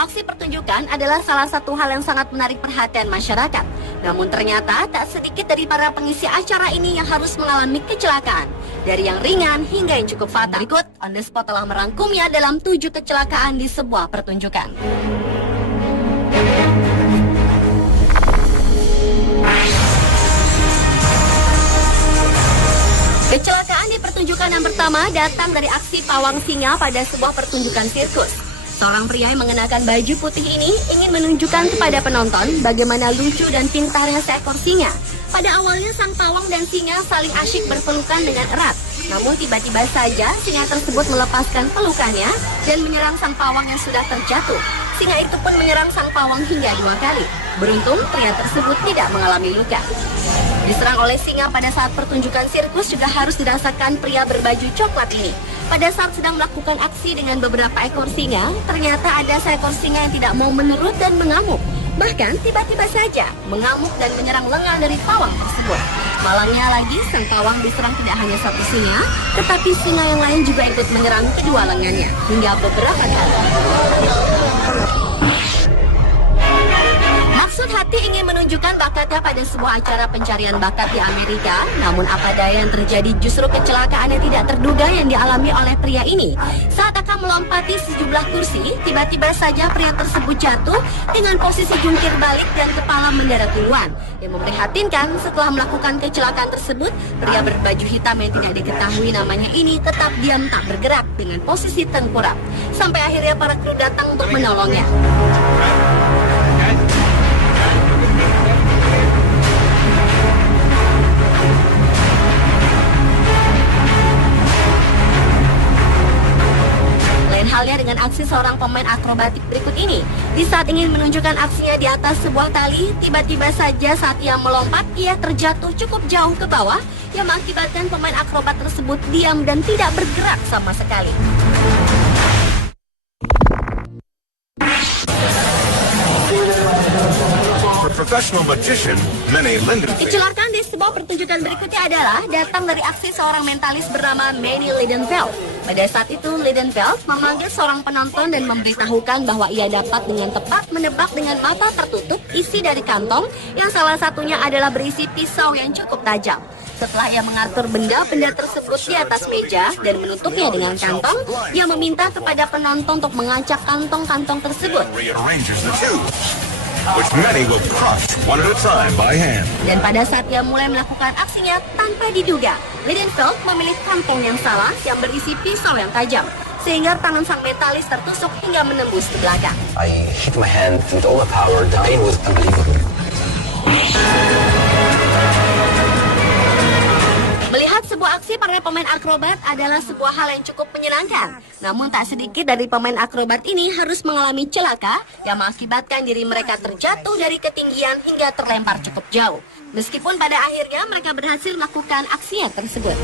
Sebuah aksi pertunjukan adalah salah satu hal yang sangat menarik perhatian masyarakat. Namun ternyata tak sedikit dari para pengisi acara ini yang harus mengalami kecelakaan. Dari yang ringan hingga yang cukup fatal. Berikut On The Spot telah merangkumnya dalam 7 kecelakaan di sebuah pertunjukan. Kecelakaan di pertunjukan yang pertama datang dari aksi pawang singa pada sebuah pertunjukan sirkus. Seorang pria yang mengenakan baju putih ini ingin menunjukkan kepada penonton bagaimana lucu dan pintarnya seekor singa. Pada awalnya sang pawang dan singa saling asyik berpelukan dengan erat. Namun tiba-tiba saja singa tersebut melepaskan pelukannya dan menyerang sang pawang yang sudah terjatuh. Singa itu pun menyerang sang pawang hingga 2 kali. Beruntung pria tersebut tidak mengalami luka. Diserang oleh singa pada saat pertunjukan sirkus juga harus dirasakan pria berbaju coklat ini. Pada saat sedang melakukan aksi dengan beberapa ekor singa, ternyata ada seekor singa yang tidak mau menurut dan mengamuk. Bahkan tiba-tiba saja mengamuk dan menyerang lengan dari pawang tersebut. Malangnya lagi, sang pawang diserang tidak hanya satu singa, tetapi singa yang lain juga ikut menyerang kedua lengannya hingga beberapa kali. Maksud hati ingin menunjukkan bakatnya pada sebuah acara pencarian bakat di Amerika. Namun apa daya yang terjadi justru kecelakaan yang tidak terduga yang dialami oleh pria ini. Saat akan melompati sejumlah kursi, tiba-tiba saja pria tersebut jatuh dengan posisi jungkir balik dan kepala mendarat duluan. Yang memprihatinkan, setelah melakukan kecelakaan tersebut, pria berbaju hitam yang tidak diketahui namanya ini tetap diam tak bergerak dengan posisi tengkurap. Sampai akhirnya para kru datang untuk menolongnya. Halnya dengan aksi seorang pemain akrobatik berikut ini. Di saat ingin menunjukkan aksinya di atas sebuah tali, tiba-tiba saja saat ia melompat, ia terjatuh cukup jauh ke bawah yang mengakibatkan pemain akrobat tersebut diam dan tidak bergerak sama sekali. Kecelakaan di sebuah pertunjukan berikutnya adalah datang dari aksi seorang mentalis bernama Manny Lidenfeld. Pada saat itu, Lidenfeld memanggil seorang penonton dan memberitahukan bahwa ia dapat dengan tepat menebak dengan mata tertutup isi dari kantong yang salah satunya adalah berisi pisau yang cukup tajam. Setelah ia mengatur benda-benda tersebut di atas meja dan menutupnya dengan kantong, ia meminta kepada penonton untuk mengacak kantong-kantong tersebut. Dan pada saat ia mulai melakukan aksinya tanpa diduga, Lidenfeld memilih kantong yang salah yang berisi pisau yang tajam, sehingga tangan sang metalis tertusuk hingga menembus ke belakang. I hit my hand with all the power. The pain was unbelievable. Melihat sebuah aksi para pemain akrobat adalah sebuah hal yang cukup menyenangkan. Namun tak sedikit dari pemain akrobat ini harus mengalami celaka yang mengakibatkan diri mereka terjatuh dari ketinggian hingga terlempar cukup jauh. Meskipun pada akhirnya mereka berhasil melakukan aksinya tersebut.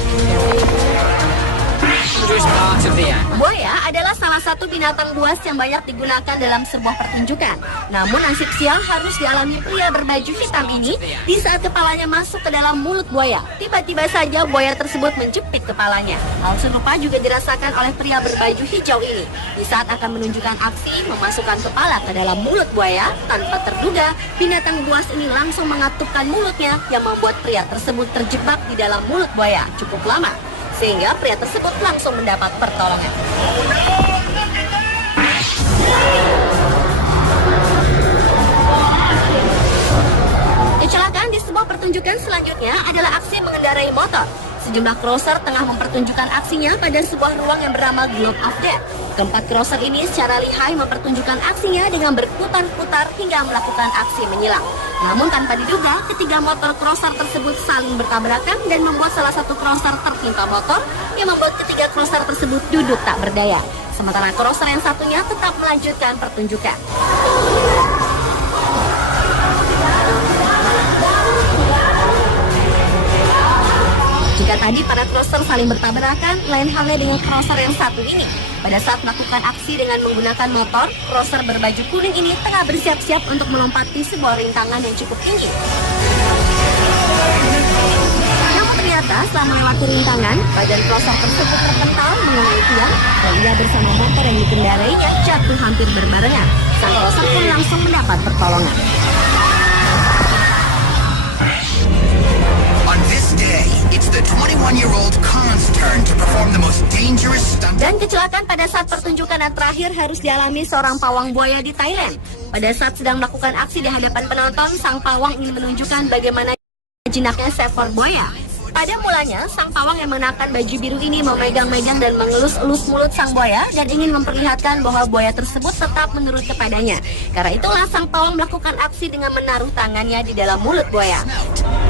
Buaya adalah salah satu binatang buas yang banyak digunakan dalam sebuah pertunjukan. Namun nasib sial harus dialami pria berbaju hitam ini di saat kepalanya masuk ke dalam mulut buaya. Tiba-tiba saja buaya tersebut menjepit kepalanya. Hal serupa juga dirasakan oleh pria berbaju hijau ini. Di saat akan menunjukkan aksi memasukkan kepala ke dalam mulut buaya, tanpa terduga binatang buas ini langsung mengatupkan mulutnya yang membuat pria tersebut terjebak di dalam mulut buaya cukup lama. Sehingga pria tersebut langsung mendapat pertolongan. Kecelakaan di sebuah pertunjukan selanjutnya adalah aksi mengendarai motor. Sejumlah crosser tengah mempertunjukkan aksinya pada sebuah ruang yang bernama Globe of Death. Keempat crosser ini secara lihai mempertunjukkan aksinya dengan berputar-putar hingga melakukan aksi menyilang. Namun tanpa diduga, ketiga motor crosser tersebut saling bertabrakan dan membuat salah satu crosser tertimpa motor yang membuat ketiga crosser tersebut duduk tak berdaya. Sementara crosser yang satunya tetap melanjutkan pertunjukan. Jika tadi para crosser saling bertabrakan, lain halnya dengan crosser yang satu ini. Pada saat melakukan aksi dengan menggunakan motor, crosser berbaju kuning ini tengah bersiap-siap untuk melompati sebuah rintangan yang cukup tinggi. Namun ternyata setelah melewati rintangan, badan crosser tersebut terpental mengenai tiang dan ia bersama motor yang dikendarainya jatuh hampir berbarengan. Sang poser pun langsung mendapat pertolongan. On this day, it's the 21-year-old Khan's turn to perform the most dangerous stunt. Dan kecelakaan pada saat pertunjukan yang terakhir harus dialami seorang pawang buaya di Thailand. Pada saat sedang melakukan aksi di hadapan penonton, sang pawang ingin menunjukkan bagaimana jinaknya seekor buaya. Pada mulanya, sang pawang yang mengenakan baju biru ini memegang-megang dan mengelus-elus mulut sang buaya dan ingin memperlihatkan bahwa buaya tersebut tetap menurut kepadanya. Karena itulah sang pawang melakukan aksi dengan menaruh tangannya di dalam mulut buaya.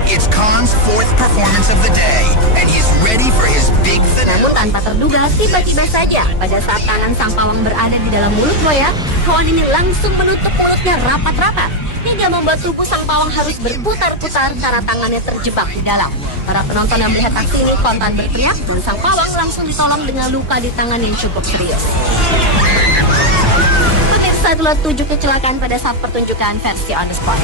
It's Khan's fourth performance of the day, and he's ready for his big finale. Namun tanpa terduga, tiba-tiba saja pada saat tangan sang pawang berada di dalam mulut buaya, kawan ini langsung menutup mulutnya rapat-rapat hingga membuat tubuh sang pawang harus berputar-putar karena tangannya terjebak di dalam. Para penonton yang melihat aksi ini spontan berteriak dan sang pawang langsung ditolong dengan luka di tangan yang cukup serius. Pemirsa, itulah 7 kecelakaan pada saat pertunjukan versi on the spot.